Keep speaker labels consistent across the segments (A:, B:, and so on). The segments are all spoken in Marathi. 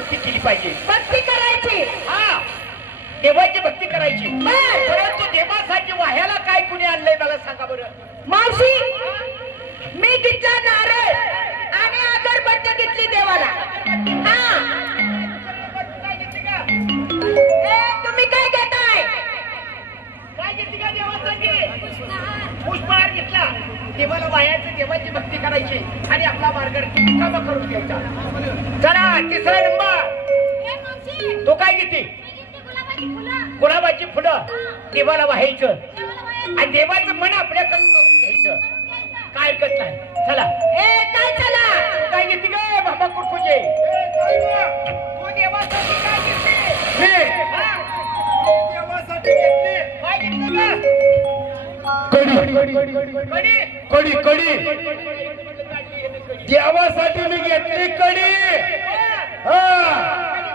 A: भक्ती केली पाहिजे.
B: भक्ती करायची.
A: हा. देवाची भक्ती करायची. परंतु देवासाठी वाह्याला काय कुणी आणलंय मला सांगा बरं?
B: मावशी मी तिचा नारळ आणि अगरबत्ती घेतली देवाला. हा.
A: देवाला वाह्याचं देवाची भक्ती करायची आणि आपला मार्ग काम करून घ्यायचा. चला तिसरा नंबर. तो काय घेते? गुलाबाची फुलं? देवाला वाहायचं. आणि देवाचं मन आपल्याकडे करून घ्यायचं. काय हरकत नाही. चला.
B: ए काय चला?
A: काय घेते गे? बाबा कुरकुजे तू देवासाठी काय घेते? हा?
C: देवासाठी घेतली.
A: काय घेतलं का?
C: कडी.
A: कडी?
C: कडी कडी. देवासाठी मी घेतली कडी. हा.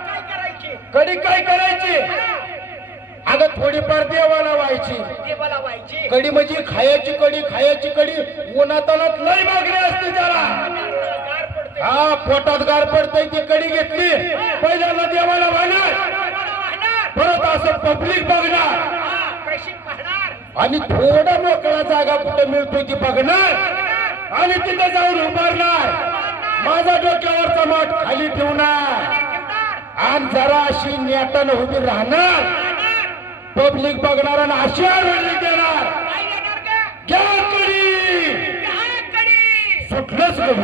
A: काय करायची
C: कडी काय करायची? अगं थोडीफार देवाला व्हायची.
A: देवाला व्हायची
C: कडी म्हणजे खायची कडी खायची कडी. उन्हातानात लय मागणी असते त्याला. हा पोटात गार पडतय ती कडी घेतली. पहिल्यांदा देवाला वाहणार. परत असं पब्लिक बघणार. आणि थोडा मोकळा जागा कुठं मिळतोय ती बघणार आणि तिथे जाऊन उभारणार. माझा डोक्यावरचा माठ खाली ठेवणार. आणि जरा अशी नेटानं उभी राहणार. पब्लिक बघणार आणि अशी आढळली देणार. कडी? सुटलंच कडी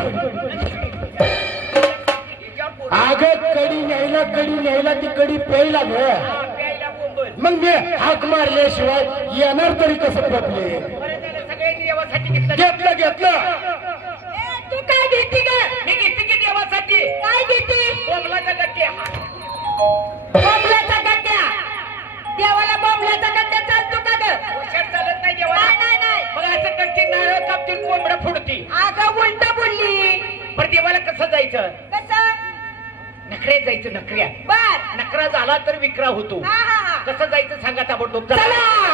C: कडी न्यायला कडी न्यायला ती कडी प्यायला
A: घ्या
C: मग मी हाक मारल्याशिवाय येणार तरी कसं
A: देवासाठी घेतलं.
C: घेतलं
B: तू काय घेते का
A: मी घेते की देवासाठी.
B: काय घेते
A: बोंबलाचा गट्टे
B: बोंबल्याचा गड्ड्या देवाला बोंबल्याचा गड्ड्या चालतो का ग?
A: हुशार चालत नाही देवाला.
B: नाही नाही नाही.
A: मग असं कट्टी नारळ कापतील कोंबडं फोडती
B: अगं उलट बोलली.
A: पण देवाला कसं जायचं?
B: कसं?
A: नखऱ्यात जायचं नखऱ्यात.
B: बर.
A: नखरा झाला तर विक्रा होतो.
B: हा हा हा.
A: कसं जायचं सांगा ताबडतोब चला.